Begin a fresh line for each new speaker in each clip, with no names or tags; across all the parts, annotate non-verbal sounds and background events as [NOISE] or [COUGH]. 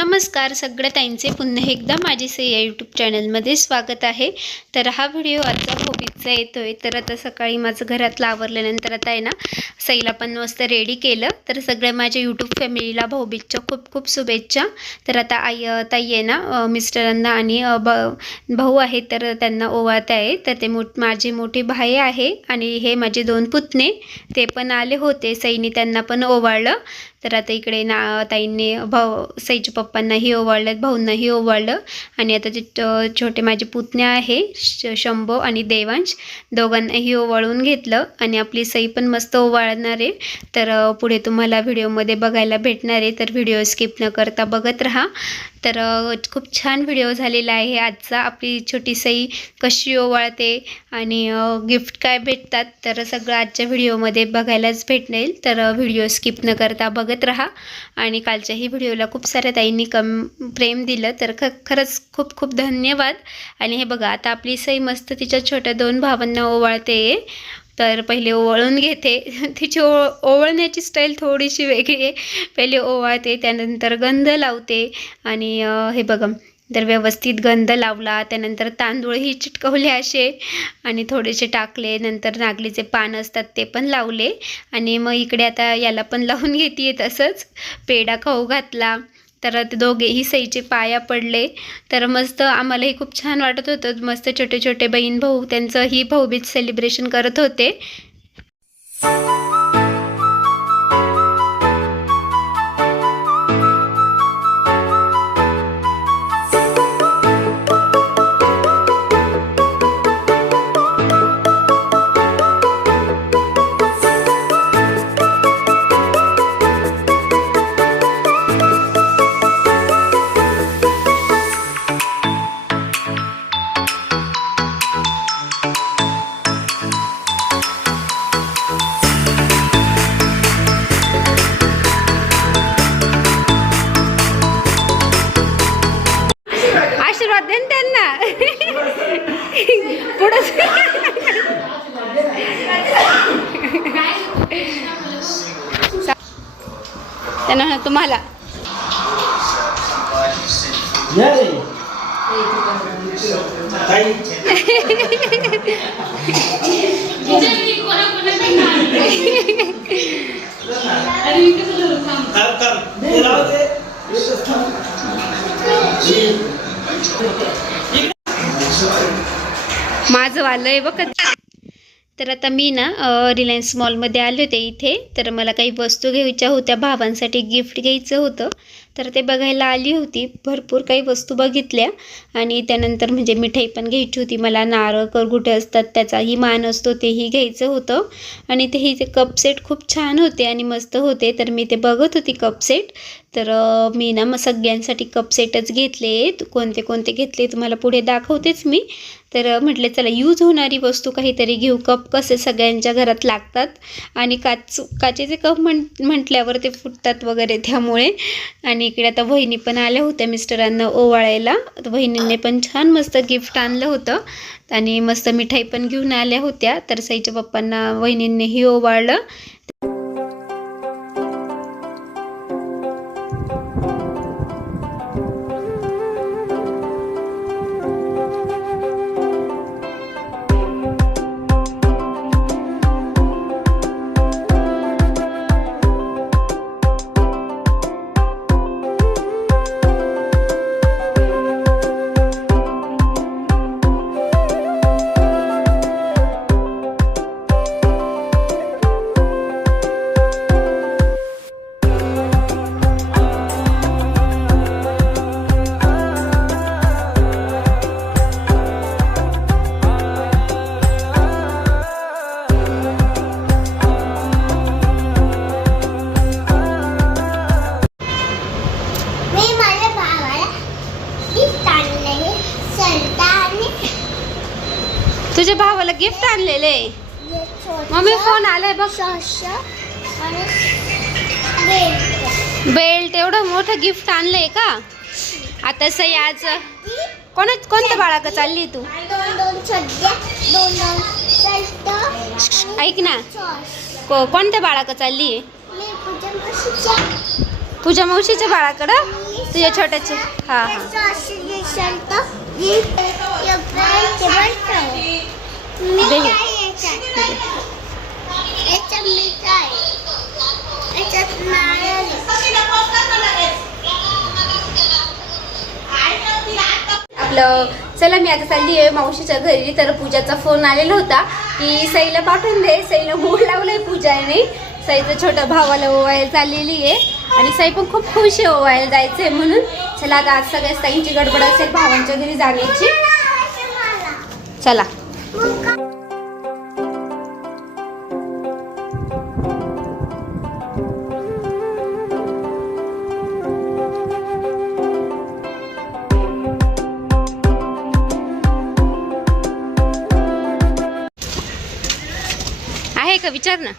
नमस्कार सगळ्या ताईंचे पुन्हा एकदा माझे से या यूट्यूब चॅनलमध्ये स्वागत आहे. तर हा व्हिडिओ आजचा होबीचा येतो आहे तर आता सकाळी माझं घरातलं आवरल्यानंतर आता आहे ना सईला पण मस्त रेडी केलं. तर सगळ्या माझ्या यूट्यूब फॅमिलीला भाऊबीजच्या खूप खूप शुभेच्छा. तर आता आई ताई आहे ना मिस्टरांना आणि ब भाऊ आहे तर त्यांना ओवाळते आहे. तर ते मोठ माझे मोठे भाई आहे आणि हे माझे दोन पुतणे ते पण आले होते. सईने त्यांना पण ओवाळलं. तर आता इकडे ना ताईंनी भाऊ सईच्या पप्पांनाही ओवाळलं भाऊंनाही ओवाळलं. आणि आता जे छोटे माझे पुतणे आहे श शंभो आणि देवांश दोघांनाही ओवाळून घेतलं. आणि आपली सई पण मस्त ओवाळणार आहे. तर पुढे तुम्हाला व्हिडिओमध्ये बघायला भेटणार आहे. तर व्हिडिओ स्किप न करता बघत राहा. तर खूप छान व्हिडिओ झालेला आहे. आजचा आपली छोटी सई कशी ओवाळते आणि गिफ्ट काय भेटतात तर सगळं आजच्या व्हिडिओमध्ये बघायलाच भेटणार. तर व्हिडिओ स्किप न करता बघत राहा. आणि कालच्याही व्हिडिओला खूप साऱ्या ताईंनी कम प्रेम दिलं. तर ख खरंच खूप खूप धन्यवाद. आणि हे बघा आता आपली सई मस्त तिच्या छोट्या दोन भावांना ओवाळते तर पहिले ओवळून घेते. [LAUGHS] तिची ओ ओवळण्याची स्टाईल थोडीशी वेगळी आहे. पहिले ओवाळते त्यानंतर गंध लावते आणि हे बघा तर व्यवस्थित गंध लावला त्यानंतर तांदूळही चिटकवले असे आणि थोडेसे टाकले. नंतर नागलीचे पान असतात ते पण लावले आणि मग इकडे आता याला पण लावून घेते तसंच. पेढा खाऊ घातला. तर ते दोघेही सईचे पाया पडले. तर मस्त आम्हालाही खूप छान वाटत होतं. मस्त छोटे छोटे बहीण भाऊ त्यांचंही भाऊबीज सेलिब्रेशन करत होते. त्यांना तुम्हाला. माझं वालं आहे बघ. तर आता मी ना रिलायन्स मॉलमध्ये आले होते इथे. तर मला काही वस्तू घ्यायच्या होत्या भावांसाठी गिफ्ट घ्यायचं होतं. तर ते बघायला आली होती भरपूर काही वस्तू बघितल्या. आणि त्यानंतर म्हणजे मिठाई पण घ्यायची होती. मला नारळ करगुटे असतात त्याचाही मान असतो तेही घ्यायचं होतं. आणि तेही ते कप सेट खूप छान होते आणि मस्त होते. तर मी ते बघत होती कप सेट तर मी ना मग सगळ्यांसाठी कप सेटच घेतले कोणते कोणते घेतले तुम्हाला पुढे दाखवतेच मी. तर म्हटले चला यूज होणारी वस्तू काहीतरी घेऊ. कप कसे सगळ्यांच्या घरात लागतात. आणि काच काचेचे कप म्हण म्हटल्यावर ते फुटतात वगैरे त्यामुळे. आणि इकडे आता वहिनी पण आल्या होत्या मिस्टरांना ओवाळायला. वहिनीने वहिनींनी पण छान मस्त गिफ्ट आणलं होतं. आणि मस्त मिठाई पण घेऊन आल्या होत्या. तर साईच्या पप्पांना वहिनींनीही ओवाळलं. मोठं गिफ्ट आणलंय का? आता सई आज कोणत कोणत्या बाळाक चालली तू? ऐक ना. को कोणत्या बाळाक चालली आहे? पूजा मावशीच्या बाळाकडं? तुझ्या छोट्याचे? हा हा
त्याचं असं शर्ट जी एप्रिल मी
दे.
काय याच्यात याच्यात मी काय याच्यात नारळ
आपलं चला मी आता चालली आहे मावशीच्या घरी तर पूजाचा फोन आलेला होता की सईला पाठवून दे. सईला मूड लावलंय पूजाने. सईचं छोटं भावाला ओवायला चाललेली आहे. आणि सई पण खूप खुश आहे ओवायला जायचंय म्हणून. चला आता आज सगळ्या साईंची गडबड असेल भावांच्या घरी जाण्याची. चला. का? विचार ना.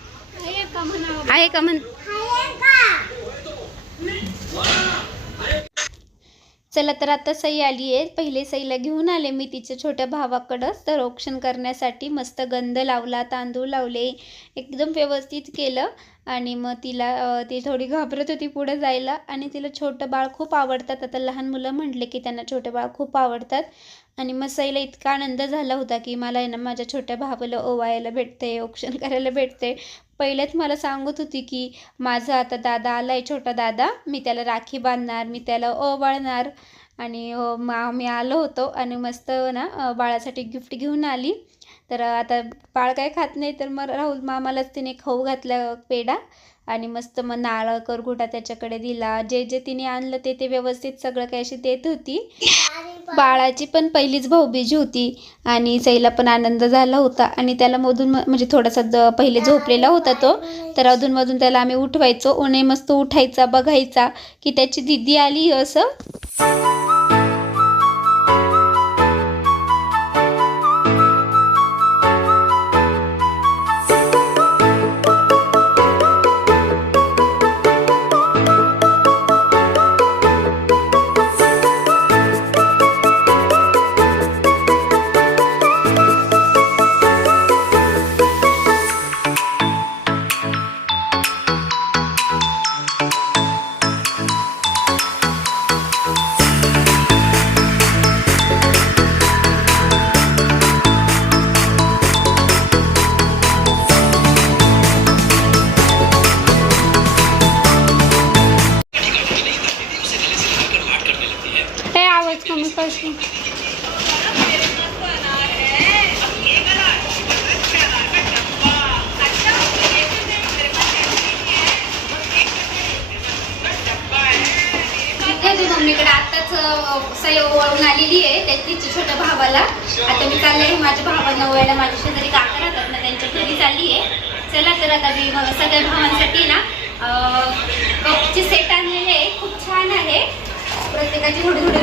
आहे का म्हण? चला तर आता सई आली आहे. पहिले सईला घेऊन आले. मी तिच्या छोट्या भावाकडंच तर औक्षण करण्यासाठी मस्त गंध लावला तांदूळ लावले एकदम व्यवस्थित केलं. आणि मग तिला ती थोडी घाबरत होती पुढे जायला. आणि तिला छोटं बाळ खूप आवडतात. आता लहान मुलं म्हटले की त्यांना छोटे बाळ खूप आवडतात. आणि मसाईला इतका आनंद झाला होता की मला ना माझ्या छोट्या भावाला ओवायला भेटते औक्षण करायला भेटते. पहिलेच मला सांगत होती की माझा आता दादा आला आहे छोटा दादा मी त्याला राखी बांधणार मी त्याला ओवाळणार. आणि मा मी आलो होतो आणि मस्त ना बाळासाठी गिफ्ट घेऊन आली. तर आता बाळ काय खात नाही तर मग राहुल मामालाच तिने खाऊ घातला पेढा. आणि मस्त मग नारळ करघुटा त्याच्याकडे दिला. जे जे तिने आणलं ते ते व्यवस्थित सगळं काही अशी देत होती. बाळाची पण पहिलीच भाऊबीजी होती आणि सईला पण आनंद झाला होता. आणि त्याला मधून म्हणजे थोडासा ज पहिले झोपलेला होता तो. तर अधूनमधून त्याला आम्ही उठवायचो. उन्हे मस्त उठायचा बघायचा की त्याची दिदी आली असं.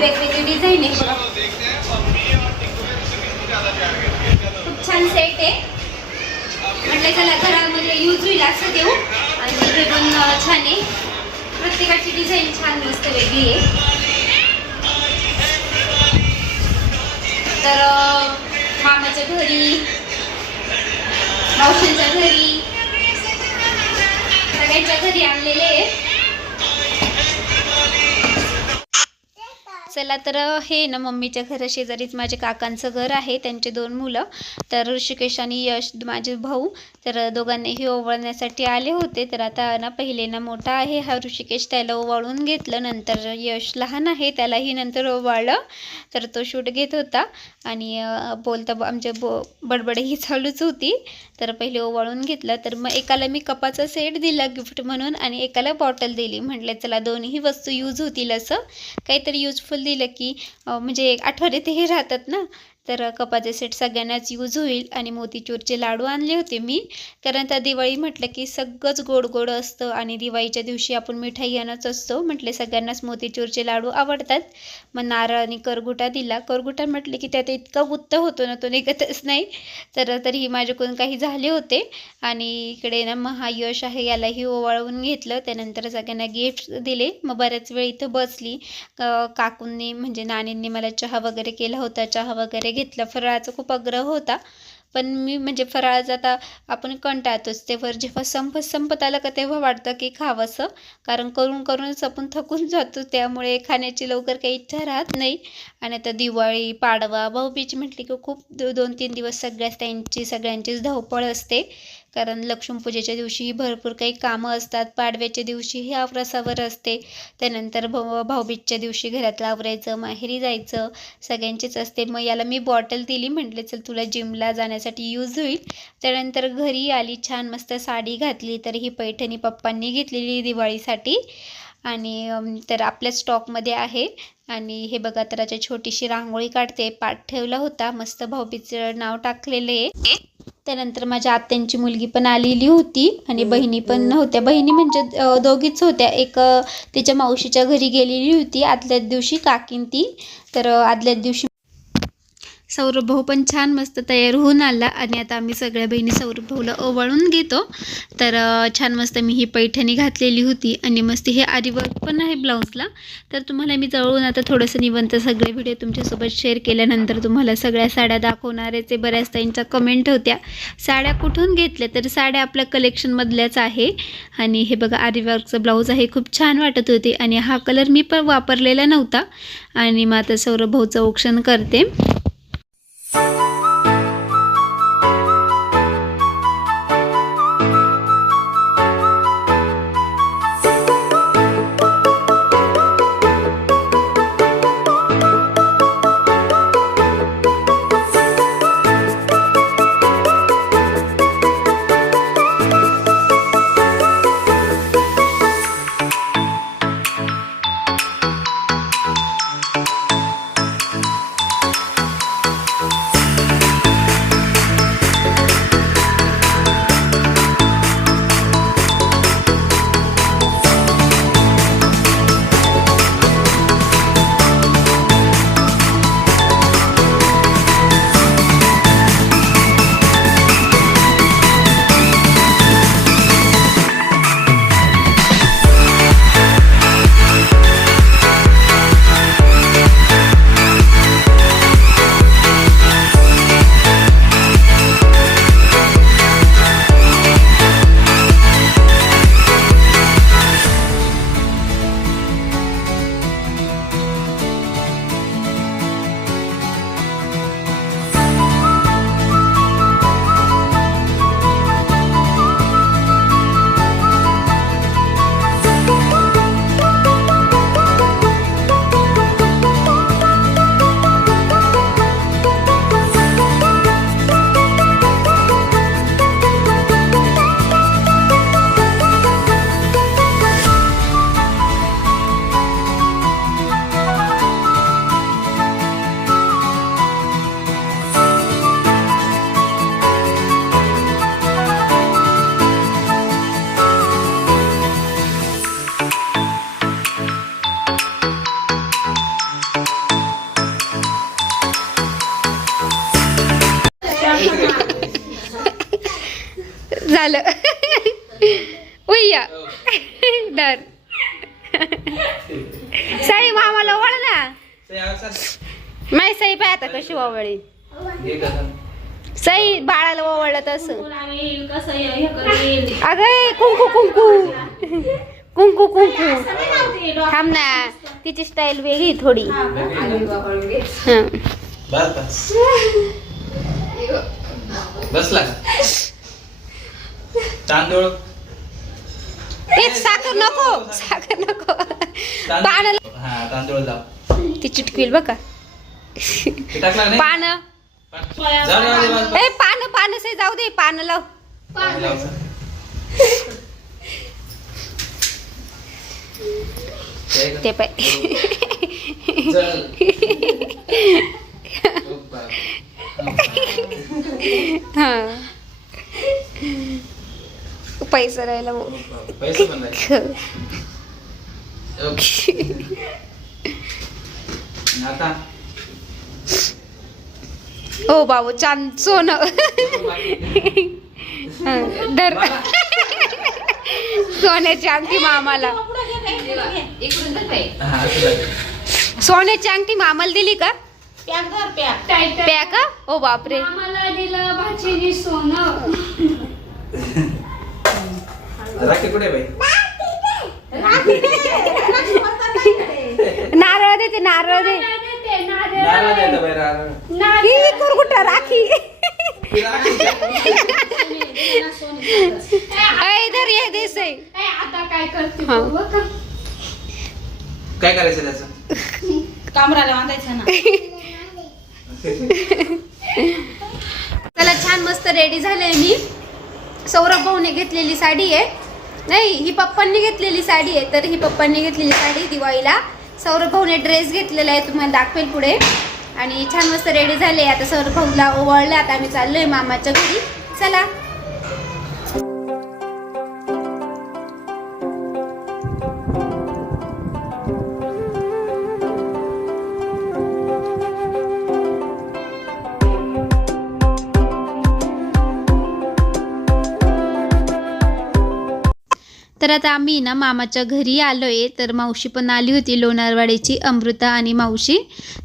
वेगवेगळी डिझाईन आहे. बघा खूप छान सेट आहे. म्हटलं चला घरामध्ये यूज होईल असं देऊ. आणि हे पण छान आहे. प्रत्येकाची डिझाईन छान मस्त वेगळी आहे. तर मामाच्या घरी मावशांच्या घरी सगळ्यांच्या घरी आणलेले आहे चला तर हे ना मम्मीच्या घरा शेजारीच माझे काकांचं घर आहे त्यांचे दोन मुलं. तर ऋषिकेश आणि यश माझे भाऊ तर दोघांनीही ओवाळण्यासाठी आले होते. तर आता ना पहिले ना मोठा आहे हा ऋषिकेश त्याला ओवाळून घेतलं. नंतर यश लहान आहे त्यालाही नंतर ओवाळलं. तर तो शूट घेत होता. आणि बोलता आमच्या बो बडबड ही चालूच होती. तर पहिले ओवाळून घेतलं. तर मग एकाला मी कपाचा सेट दिला गिफ्ट म्हणून आणि एकाला बॉटल दिली. म्हटलं चला दोन्ही वस्तू यूज होतील असं. काहीतरी युजफुल दिलं की म्हणजे आठवडे तेही राहतात ना. तर कपाचे सेट सगळ्यांनाच यूज होईल. आणि मोतीचूरचे लाडू आणले होते मी. कारण त्या दिवाळी म्हटलं की सगळंच गोड गोड असतं. आणि दिवाळीच्या दिवशी आपण मिठाई आणच असतो. म्हटले सगळ्यांनाच मोतीचूरचे लाडू आवडतात. मग नारळ आणि करगुटा दिला. करगुटा म्हटले की त्यात इतका गुत्त होतो ना तो निघतच नाही. तर तरीही माझ्याकडून काही झाले होते. आणि इकडे ना महायश आहे यालाही ओवाळून घेतलं. त्यानंतर सगळ्यांना गिफ्ट दिले. मग बऱ्याच वेळ इथं बसली. काकूंनी म्हणजे नानींनी मला चहा वगैरे केला होता. चहा वगैरे घेतला फराळाचा खूप आग्रह होता. पण मी म्हणजे फराळाचं आता आपण कंटाळतोच. तेव्हा जेव्हा संप संपत आलं का तेव्हा वाटतं की खावंसं. कारण करून करूनच आपण थकून जातो. त्यामुळे खाण्याची लवकर काही इच्छा राहत नाही. आणि आता दिवाळी पाडवा भाऊबीज म्हटली की खूप दो दोन तीन दिवस सगळ्याच त्यांची सगळ्यांचीच धावपळ असते. कारण लक्ष्मीपूजेच्या दिवशीही भरपूर काही कामं असतात. पाडव्याच्या दिवशी ह्या असते. त्यानंतर भाऊ भाऊबीजच्या दिवशी घरातलं आवरायचं माहेरी जायचं सगळ्यांचीच असते. मग याला मी बॉटल दिली म्हटले चल तुला जिमला जाण्यासाठी यूज होईल. त्यानंतर घरी आली छान मस्त साडी घातली तर ही पैठणी पप्पांनी घेतलेली दिवाळीसाठी. आणि तर आपल्या स्टॉकमध्ये आहे. आणि हे बघा तर आता छोटीशी रांगोळी काढते. पाठ ठेवला होता. मस्त भाऊबीजचं नाव टाकलेलं आहे. त्यानंतर माझ्या आत्यांची मुलगी पण आलेली होती. आणि बहिणी पण होत्या बहिणी म्हणजे दोघीच होत्या. एक तिच्या मावशीच्या घरी गेलेली होती. आदल्याच दिवशी काकीन ती तर आदल्याच दिवशी सौरभ भाऊ पण छान मस्त तयार होऊन आला. आणि आता आम्ही सगळ्या बहिणी सौरभ भाऊला ओवाळून घेतो. तर छान मस्त मी ही पैठणी घातलेली होती. आणि मस्त हे आरीवर्क पण आहे ब्लाऊजला. तर तुम्हाला मी जवळून आता थोडंसं निवंत सगळे व्हिडिओ तुमच्यासोबत शेअर केल्यानंतर तुम्हाला सगळ्या साड्या दाखवणारेचे बऱ्याच ताईंच्या कमेंट होत्या. साड्या कुठून घेतल्या? तर साड्या आपल्या कलेक्शनमधल्याच आहे. आणि हे बघा आरीवर्कचं ब्लाऊज आहे. खूप छान वाटत होते. आणि हा कलर मी पण वापरलेला नव्हता. आणि मग आता सौरभ भाऊचं औक्षण करते. Thank you. झालं. उय्या. डर साई मामाला ओळ ना माय साई पाय आता कशी ओवळी. सई बाळाला ओवळलं तसं. अगं कुंकू कुंकू. कुंकू कुंकू. थांब ना तिची स्टाईल वेगळी थोडी.
बसला. तांदूळ.
ए साखर नको साखर नको. पानं
हा तांदूळ लाव.
ती चिटकील बघा
ते टाकला नाही?
पानं.
जाऊ दे, जाऊ दे,
ए पानं पानं से जाऊ दे पानं लाव.
ते
ते पाय
चल.
हा. पैसा राहिला.
पैसे पण. आता?
ओ बाबू चांद सोनं. हं, धर. सोन्याची अंगठी मामाला
हा.
सोन्याची अंगठी मामाला दिली का? पॅक. ओ बापरे.
दिलं भाचीने सोनं. [LAUGHS]
राखी कुठे बाई?
नारळ देते नारळ दे.
नारळ बाई
कुठं? राखी.
ती राखी द्या.
अय धर ये दे सई
ए, आता काय करते
हा.
बघू का?
काय करायचं त्याचं?
कामराला बांधायचं ना.
त्याला छान मस्त रेडी झाले मी. सौरभ भाऊने घेतलेली साडी आहे. नाही ही पप्पांनी घेतलेली साडी आहे तर ही पप्पांनी घेतलेली साडी दिवाळीला. सौरभ भाऊने ड्रेस घेतलेला आहे तुम्हाला दाखवेल पुढे. आणि छान मस्त रेडी झाले आता सौरभ भाऊला ओवाळले आता आम्ही चाललोय मामाच्या घरी. चला. तर आता आम्ही ना मामाच्या घरी आलो आहे तर मावशी पण आली होती लोणारवाडीची अमृता आणि मावशी.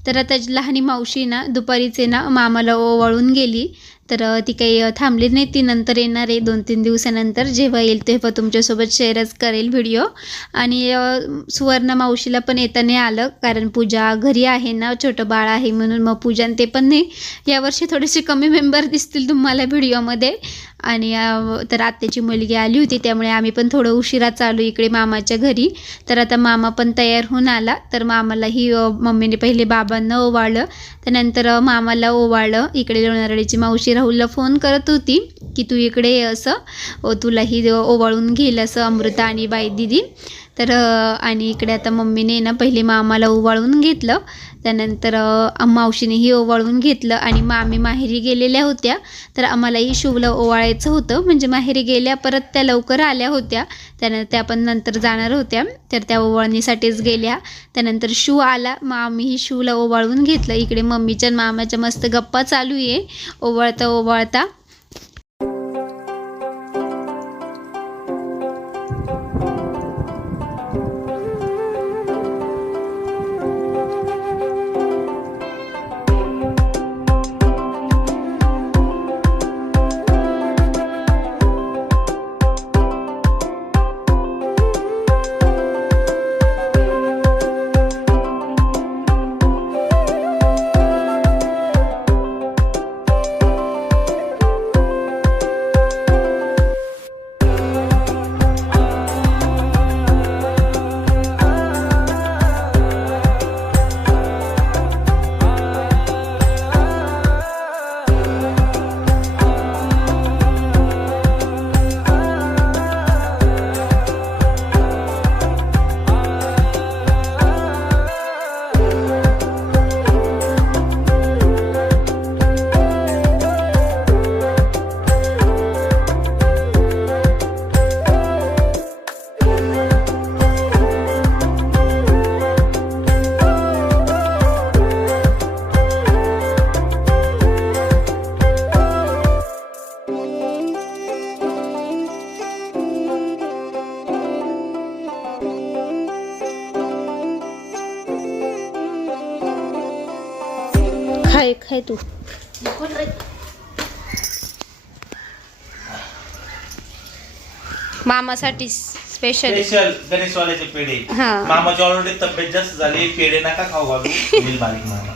तर आता लहानी मावशी ना दुपारीचे ना मामाला ओवाळून गेली. तर ती काही थांबली नाही. ती नंतर येणार आहे. दोन तीन दिवसानंतर जेव्हा येईल तेव्हा तुमच्यासोबत शेअरच करेल व्हिडिओ. आणि सुवर्ण मावशीला पण येता नाही आलं. कारण पूजा घरी आहे ना छोटं बाळ आहे म्हणून मग पूजा आणि ते पण नाही. यावर्षी थोडेसे कमी मेंबर दिसतील तुम्हाला व्हिडिओमध्ये. आणि तर आत्याची मुलगी आली होती त्यामुळे आम्ही पण थोडं उशिरा चालू इकडे मामाच्या घरी. तर आता मामा पण तयार होऊन आला. तर मामालाही मम्मीने पहिले बाबांना ओवाळलं. त्यानंतर मामाला ओवाळलं. इकडे लोणारळीची मावशी राहुलला फोन करत होती की तू इकडे ये असं. तुलाही ओवाळून घेईल असं अमृता आणि बाई दिदी. तर आणि इकडे आता मम्मीने ना पहिले मामाला ओवाळून घेतलं. त्यानंतर मावशीनेही ओवाळून घेतलं आणि मामी माहेरी गेलेल्या होत्या. तर आम्हालाही शिवला ओवाळायचं होतं. म्हणजे माहेरी गेल्या परत त्या लवकर आल्या होत्या. त्यानंतर त्या पण नंतर जाणार होत्या. तर त्या ओवाळणीसाठीच गेल्या. त्यानंतर शिव आला. मामीही आम्हीही शिवला ओवाळून घेतलं. इकडे मम्मीच्या मामाच्या मस्त गप्पा चालू आहे. ओवाळता ओवाळता तू. मामासाठी स्पेशल
स्पेशल गणेशवाल्याचे पेढे.
हा.
मामाची ऑलरेडी तब्येत जास्त झाली पेढे नका खाऊ घालू होईल बारीक मामा.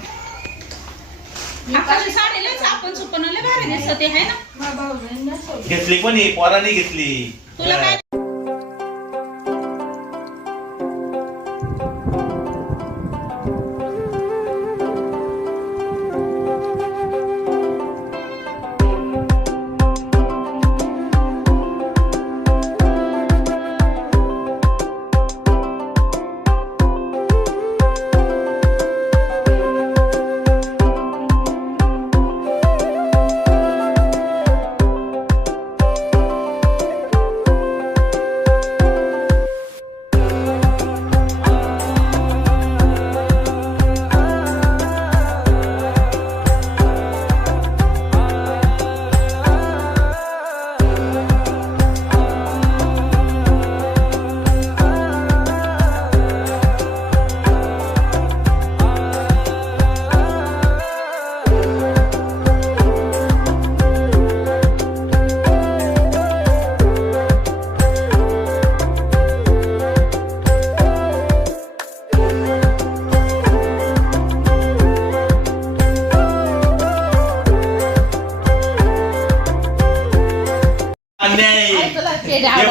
आकाशी साडी लयच आपण सुपन लय भारी दिसत आहे ना?
घेतली कोणी? पोराने घेतली.
तुला काय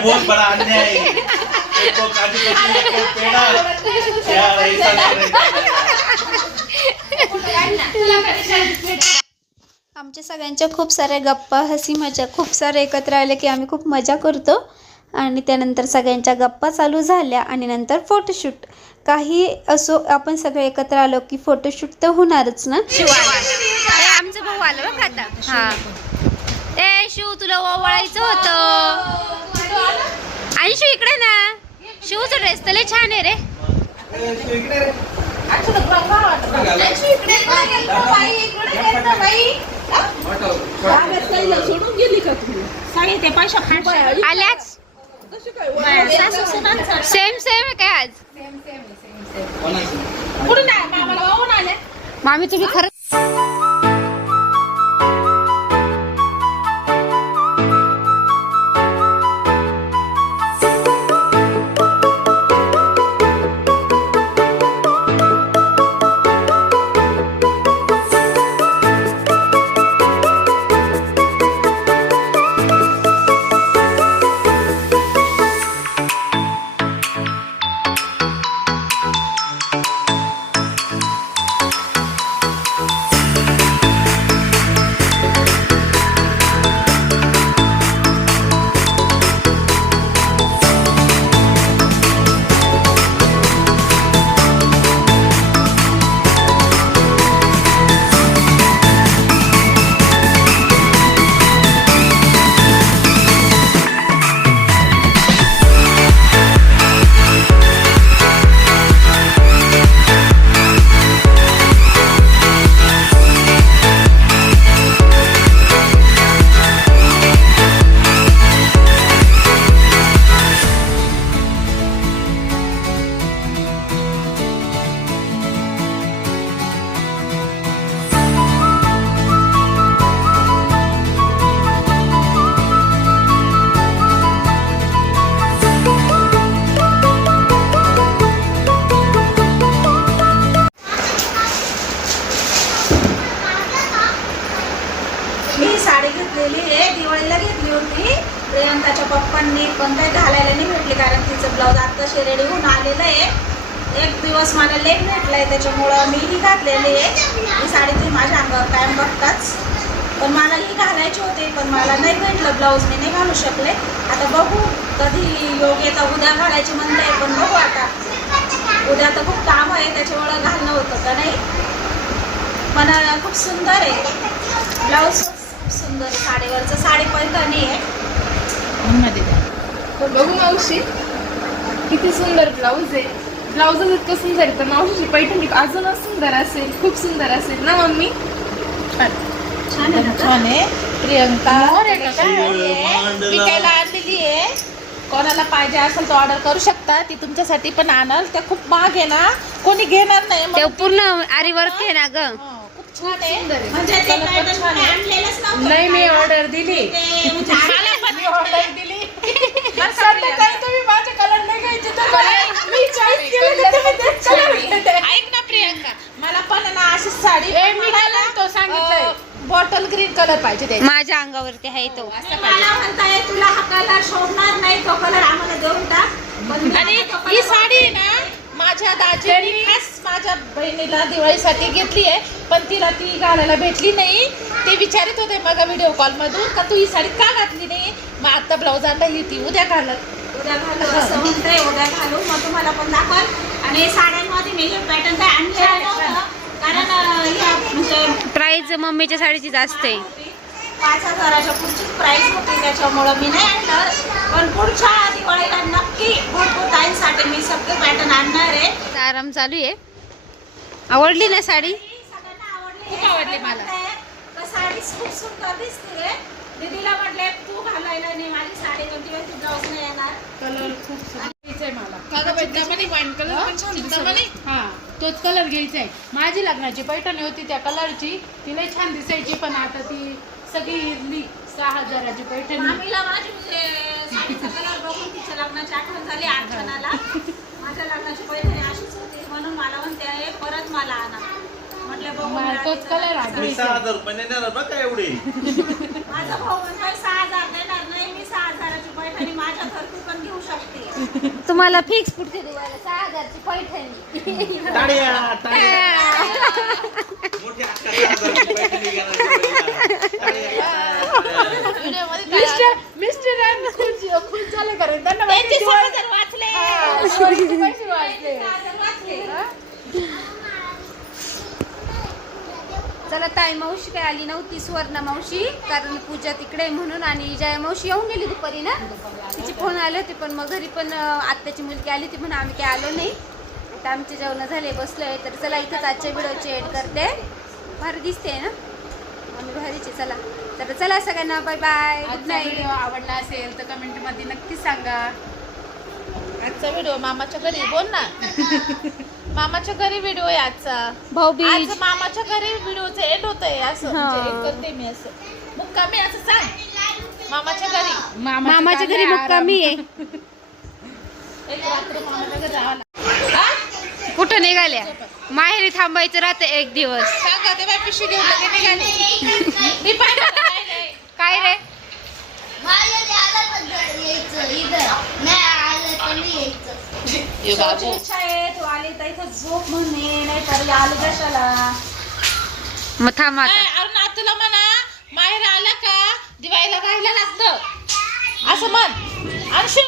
बहुत बड़ा अन्याय है। देखो काजू कतली को पेड़ा यार ऐसा नहीं रहता
आमच्या सगळ्यांच्या खूप साऱ्या गप्पा हसी मजा खूप सारे एकत्र आले की आम्ही खूप मजा करतो. आणि त्यानंतर सगळ्यांच्या गप्पा चालू झाल्या आणि नंतर फोटोशूट काही असो आपण सगळे एकत्र आलो की फोटोशूट तर होणारच ना? आमचं भाऊ आलं बघ आता. हा. ए शिव तुला ओवाळायचं होतं. आणि शिव इकडे ना. शिवचा ड्रेस तर लय छान आहे रे.
इकडे रे. मोठं.
सोडून गेली का तू साडी ते पैसा फाटशे
आल्याच
सासू सुनांचं
सेम सेम आहे काय आज मामी तुम्ही खरं
पण नीट पण काही घालायला नाही भेटली कारण तिचं ब्लाऊज आत्ताशी रेडी होऊन आलेलं आहे. एक दिवस मला लेट भेटलाय त्याच्यामुळं मी ही घातलेली आहे. ही साडी तुम्ही माझ्या अंगावर कायम बघताच. पण मला ही घालायची होती पण मला नाही भेटलं ब्लाऊज मी नाही घालू शकले. आता बघू कधी योग येतं उद्या घालायची म्हणते पण बघू आता. उद्या तर खूप काम आहे त्याच्यामुळं घालणं होतं का नाही? पण खूप सुंदर आहे. ब्लाऊज खूप सुंदर आहे साडीवरचं साडी पैठणी आहे.
तर बघू मावशी किती सुंदर ब्लाऊज आहे. ब्लाऊजच इतकं सुंदर आहे तर मावशीची पैठणी अजूनच सुंदर असेल खूप सुंदर असेल ना मम्मी?
छान. आहे ना छान आहे. प्रियंका
मांडला.
विकायला आणलेली आहे. कोणाला पाहिजे असेल तर ऑर्डर करू शकता. ती तुमच्यासाठी पण आणाल. त्या खूप महाग आहे ना? कोणी घेणार नाही.
ते
म्हणून
पूर्ण आरी वर्क आहे ना ग?
हो, खूप छान आहे. म्हणजे ते कोणी आणलेलंच नव्हतं.
नाही मी ऑर्डर दिली.
ते [LAUGHS]
ऑर्डर दिली. तुम्ही माझे कलर नाही घ्यायचे तर मी चॉईस केलं तर तुम्ही तेच color घेते.
ऐक ना प्रियंका मला पण ना अशी साडी
ए, मी सांगितलंय.
बॉटल ग्रीन कलर पाहिजे त्याची.
माझ्या अंगावरती आहे तो.
मला म्हणताय तुला हा कलर शोधणार नाही तो कलर आम्हाला देऊन टाक. आणि ही साडी आहे ना माझ्या दाजींनी खास माझ्या बहिणीला दिवाळीसाठी घेतली आहे पण तिला ती घालायला भेटली नाही. ते विचारित होते मग व्हिडिओ कॉल मधून का तू ही साडी का घातली नाही? मग आता ब्लाऊज आणला ही ती उद्या घालत. उद्या घालू असं म्हणते उद्या घालू. मग तुम्हाला पण दाखल आणि साड्यांमध्ये मी जे पॅटर्न काय आणले कारण म्हणजे
प्राइस मम्मीच्या साडीची जास्त आहे
पाच हजाराच्या पुढची प्राइस होती त्याच्यामुळं मी नाही आणलं. पण पुढच्या दिवाळीला नक्की भरपूर ताईंसाठी मी सगळे पॅटर्न आणणार आहे.
आराम चालू आहे. आवडली ना साडी?
सगळ्यांना आवडली खूप आवडली मला. साडी खूप सुंदर दिसते दीदीला म्हटले तू घालायला नाही माझी साडी दोन दिवस ब्लाऊज नाही येणार.
कलर खूप सुंदर. मला. हा तोच कलर घ्यायचा आहे माझी लग्नाची पैठणी होती त्या कलरची ती लई छान दिसायची पण आता ती सगळी इरली सहा हजाराची पैठणी.
मामीला माझी म्हणजे साडीचा कलर बघून तिच्या लग्नाची आठवण झाली आठवणाला माझ्या लग्नाची पैठणी अशीच होती. म्हणून मला म्हणते "ए, परत मला आणा. म्हटलं बघू
मला तोच कलर.
मी सहा हजार रुपये देणार बघा एवढे.
माझा भाऊ म्हणतोय सहा हजार देणार नाही मी सहा
तुम्हाला फिक्स पुढचे दिवाळीला सहा हजारची पैठणी.
टाळ्या टाळ्या. मोठी अक्का सहा हजाराची पैठणी घेणार दिवाळीला. टाळ्या, टाळ्या.
मिस्टर मिस्टर खुश खुश झाले कारण त्यांना माहिती
त्यांचे
दिवाळी-
सहा हजार वाचले.
हा, दिवाळीचे पैसे वाचले.
सहा हजार वाचले.
चला ताई मावशी काय आली नव्हती सुवर्णा मावशी कारण पूजा तिकडे आहे म्हणून आणि जया मावशी येऊन गेली दुपारी ना? तिचे फोन आले होते पण मग घरी पण अं, आत्याची मुलगी आली होती म्हणून आम्ही काय आलो नाही. आता आमचे जेवण झाले बसलोय. तर चला इथंच आजच्या व्हिडिओची एड करते. भारी दिसते ना? आम्ही भारीचे चला. तर चला सगळ्यांना बाय बाय गुड नाईट
आवडला असेल तर कमेंटमध्ये नक्की सांगा.
आजचा व्हिडिओ मामाच्या घरी बोल ना. [LAUGHS] मामाच्या घरी व्हिडिओ आहे आजचा.
भाऊबीज
आज मामाच्या घरी व्हिडिओचं एंड होत आहे असं
हा.
म्हणजे end करते मी असं. मुक्कामी असं सांग. मामाच्या घरी.
मामाच्या घरी मुक्कामी आहे.
एक रात्र मामाच्या घरी राहावं लागतं. हा?
कुठं निघाल्या? माहेरी थांबायचं राहतं एक दिवस.
सांगा ते बाय पिशवी घेऊन लगे निघाली. मी पाहिलं नाही, नाही.
काय रे?
आलं तर यायचं इथं. नाही आलं तर यायचं.
तुझी इच्छा आहे तू आली तर इथं झोप म्हणे नाही तर आलं कशाला?
मग थांब आता.
काय, अरुण आज तुला म्हणा माहेर आला का? दिवाळीला राहायला लागतं असं म्हण. आणि शिव